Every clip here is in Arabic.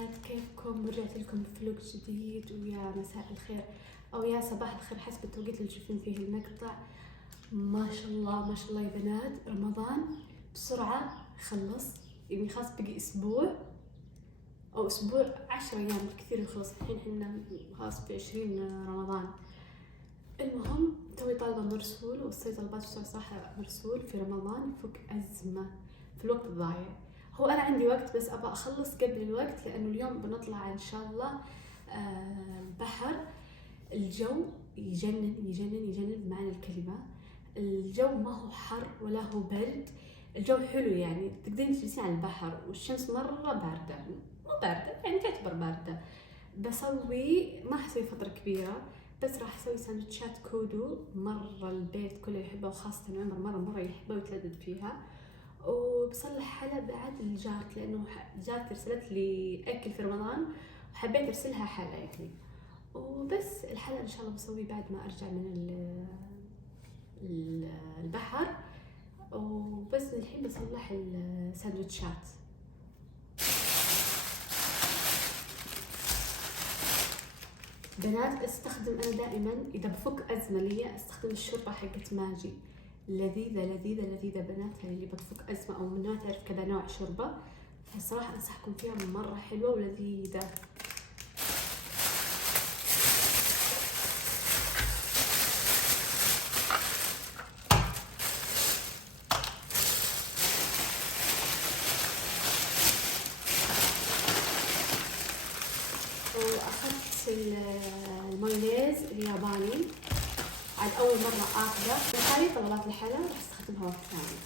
بنات، كيفكم؟ رجعت لكم بفلوق جديد، ويا مساء الخير او يا صباح الخير حسب التوقيت اللي تشوفون فيه المقطع. ما شاء الله ما شاء الله يا بنات، رمضان بسرعة خلص، يعني خلاص بقي اسبوع او اسبوع 10 ايام بالكثير يخلص. الحين احنا خلاص في 20 رمضان. المهم توي طالبة مرسول، وصيت طلبات صراحة مرسول في رمضان فك أزمة في الوقت الضايع. هو أنا عندي وقت بس أبغى أخلص قبل الوقت، لأنه اليوم بنطلع إن شاء الله البحر. الجو يجنن يجنن يجنن بمعنى الكلمة. الجو ما هو حر ولا هو برد، الجو حلو، يعني تقدرين تجلسين على البحر، والشمس مرة باردة، مو باردة يعني تعتبر باردة. بسوي ما حسوي فترة كبيرة، بس راح اسوي سندوتشات كودو مرة البيت كله يحبها، وخاصة عمر مرة يحبها ويتلذذ فيها. وبصلح حلا بعد الجارت، لانه جارتي ارسلت لي اكل في رمضان وحبيت ارسلها حلا يعني. وبس الحلا ان شاء الله بسويه بعد ما ارجع من البحر. وبس الحين بصلح السندوتشات. بنات استخدم انا دائما اذا بفك ازمه لي استخدم الشوربه حقت ماجي، لذيذه لذيذه لذيذه بنات. اللي بتفك ازمه او من ما تعرف كذا نوع شوربه، فالصراحه انصحكم فيها، مره حلوه ولذيذه. واخذت المايونيز الياباني، عاد اول مره اخذه. هذه طلبات الحلا راح استخدمها وقت ثاني.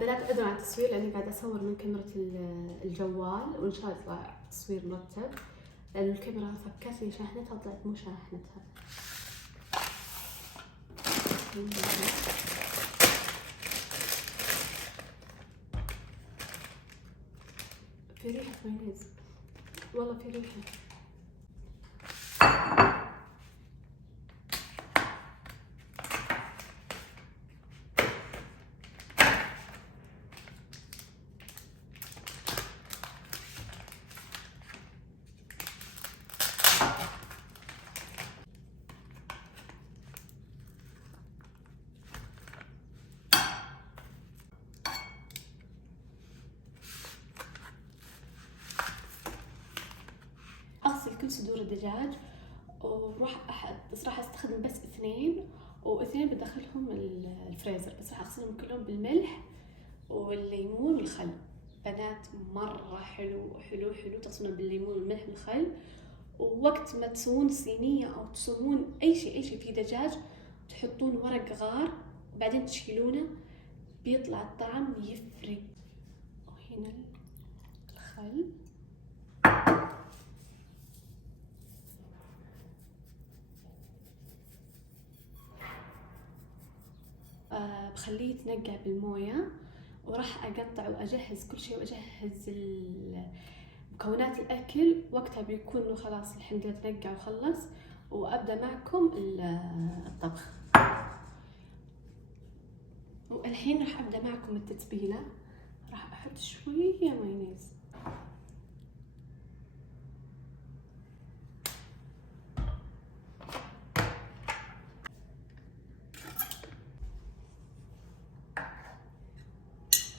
بنات اذن على التصوير لاني قاعده اصور من كاميرا الجوال، وان شاء الله يطلع تصوير مرتب، لان الكاميرا فكرت لي شاحنتها طلعت مو شاحنتها. في ريحه مايونيز، والله في ريحه. اغسل كل صدور الدجاج، بس راح استخدم بس اثنين، واثنين بدخلهم الفريزر، بس راح اغسلهم كلهم بالملح والليمون والخل. بنات مرة حلو حلو حلو، تغسلون بالليمون والملح والخل. ووقت ما تسوون صينية او تسوون اي شيء فيه دجاج، تحطون ورق غار بعدين تشيلونه، بيطلع الطعم يفرق. وهنا الخل، بخليه يتنقع بالموية، وراح أقطع وأجهز كل شيء وأجهز مكونات الأكل. وقتها بيكون إنه خلاص الحمد لله تنقع وخلص، وأبدأ معكم الطبخ. والحين راح أبدأ معكم التتبيلة. راح أحط شوية مايونيز،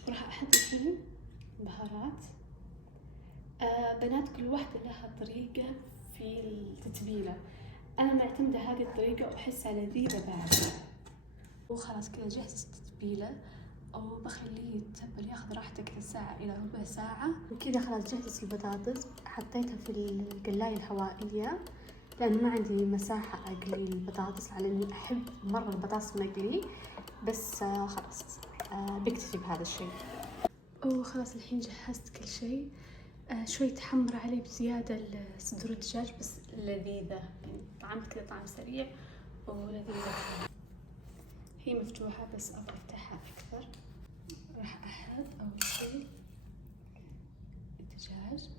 وراح أحط الحين بهارات. بنات كل واحدة لها طريقة في التتبيلة، أنا معتمدة هذه الطريقة وأحسها لذيذة بعد. وخلاص كذا جهزت التتبيلة، أو بخليه يتبل ياخذ راحته كذا ساعة إلى ربع ساعة. وكذا خلاص جهزت البطاطس، حطيتها في القلاية الهوائية لأن ما عندي مساحة أقلي البطاطس، على إني أحب مرة البطاطس مقلي، بس خلاص بكتفي بهذا الشيء. وخلاص الحين جهزت كل شيء. شوي تحمر عليه بزيادة صدور الدجاج، بس لذيذة يعني طعمت كذا طعم سريع ولذيذة. هي مفتوحة بس أبغى أفتحها أكثر. راح أحط أول شيء الدجاج،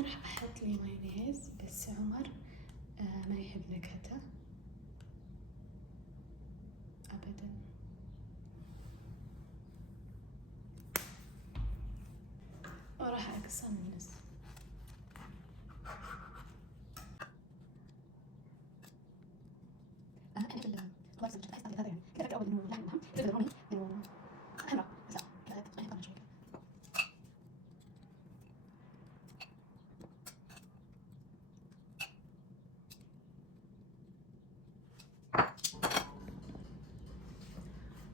أنا راح أحط لي مايونيز، بس عمر ما يحب نكهته أبدا. وراح أقصه من النص.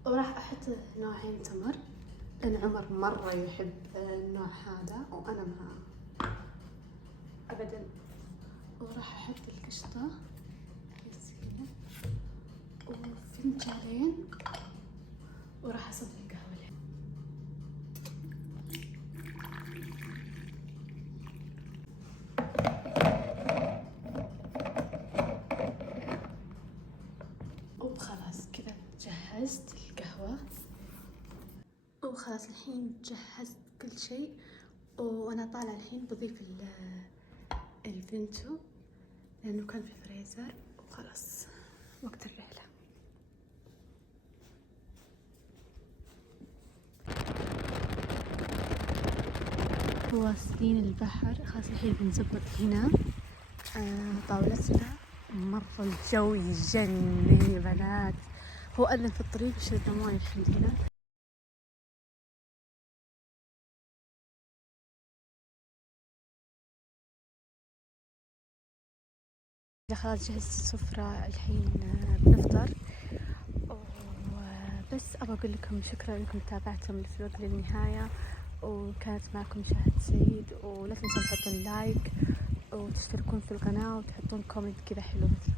وراح أحط نوعين تمر، لأن عمر مرة يحب النوع هذا وأنا ما أبدا. وراح أحط القشطة بس كذا وفنجانين، وراح أصب القهوة الحين. وخلاص كذا جهزت القهوة، وخلاص الحين جهزت كل شيء. وأنا طالعة الحين بضيف الفينتو لأنه كان في الفريزر، وخلاص وقت الرحلة. واصلين البحر، خلاص الحين بنزبط هنا طاولتنا. مرة الجو يجنن يا بنات. هو أذن في الطريق وشربنا موية الحين هنا. خلاص جهزت السفرة الحين بنفطر. وبس أبغى أقول لكم شكرا لكم تابعتم الفلوق للنهاية، وكانت معكم شاهد سعيد. ولا تنسوا تحطون لايك وتشتركون في القناة وتحطون كومنت كذا حلو مثل